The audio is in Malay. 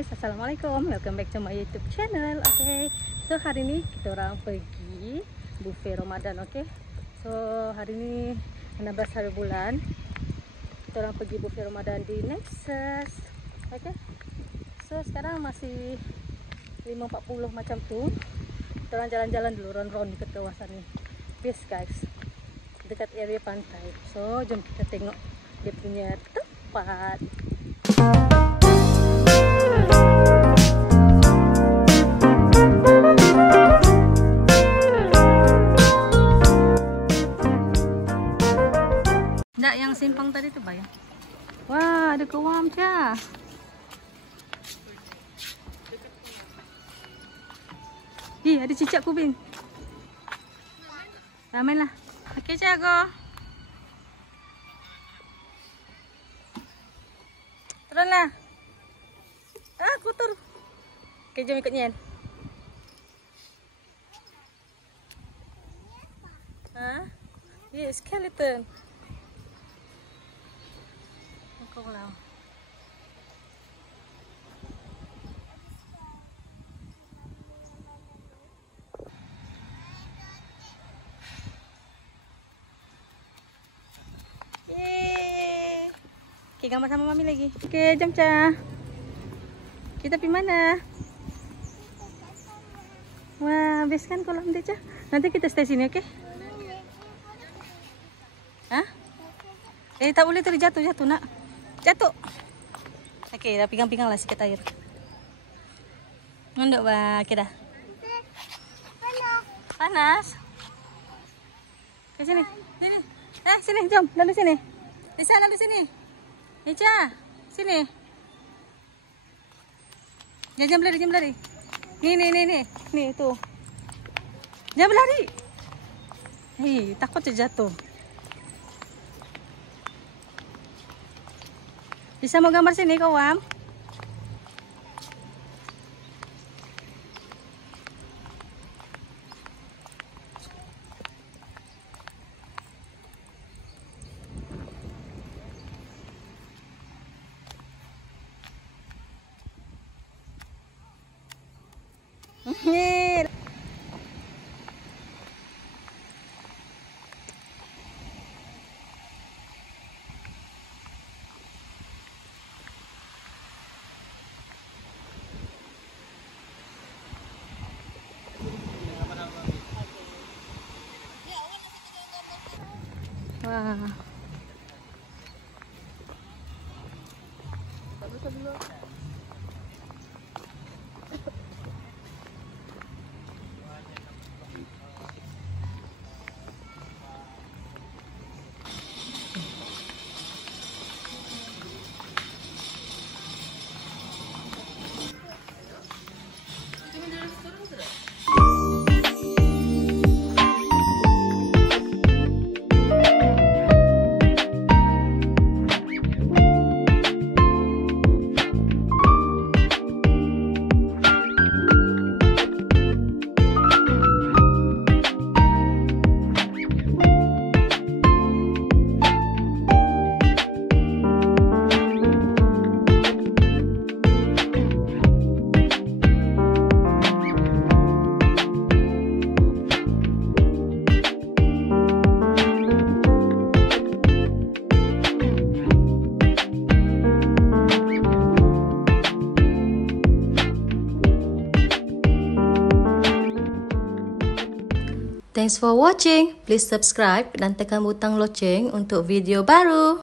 guys, assalamualaikum, welcome back to my YouTube channel. Okay, so hari ini kita orang pergi buffet Ramadan. Okay, so hari ini 16 hari bulan kita orang pergi buffet Ramadan di Nexus. Okay, so sekarang masih 5.40 macam tu. Kita orang jalan-jalan dulu, round-round dekat kawasan ni. Best guys, dekat area pantai. So jom kita tengok dia punya tempat. Nggak, yang simpang tadi tu bayang. Wah, ada kewam Ca. Ada cicak kubing. Main lah. Okey Ca, go. Turun lah. Kotor. Okey, jom ikut Nyen. Skeleton. Kau lah. Okay, gambar sama Mami lagi. Okay, jom Ca. Kita pergi mana? Wah, best kan kolam dia Ca. Nanti kita stay sini, okay? Tak boleh tu, jatuh nak. Jatuh. Okay, dah pinggang-pinggang lah sikit air. Nunduk bah, okay dah. Panas. Okay, sini. Sini, jom. Lalu sini. Lisa, lalu sini. Echa, sini. Jangan berlari. Ni tu. Jangan berlari. Takut jatuh. Bisa mau gambar sini kau, Wam? Wah. Thanks for watching. Please subscribe dan tekan butang loceng untuk video baru.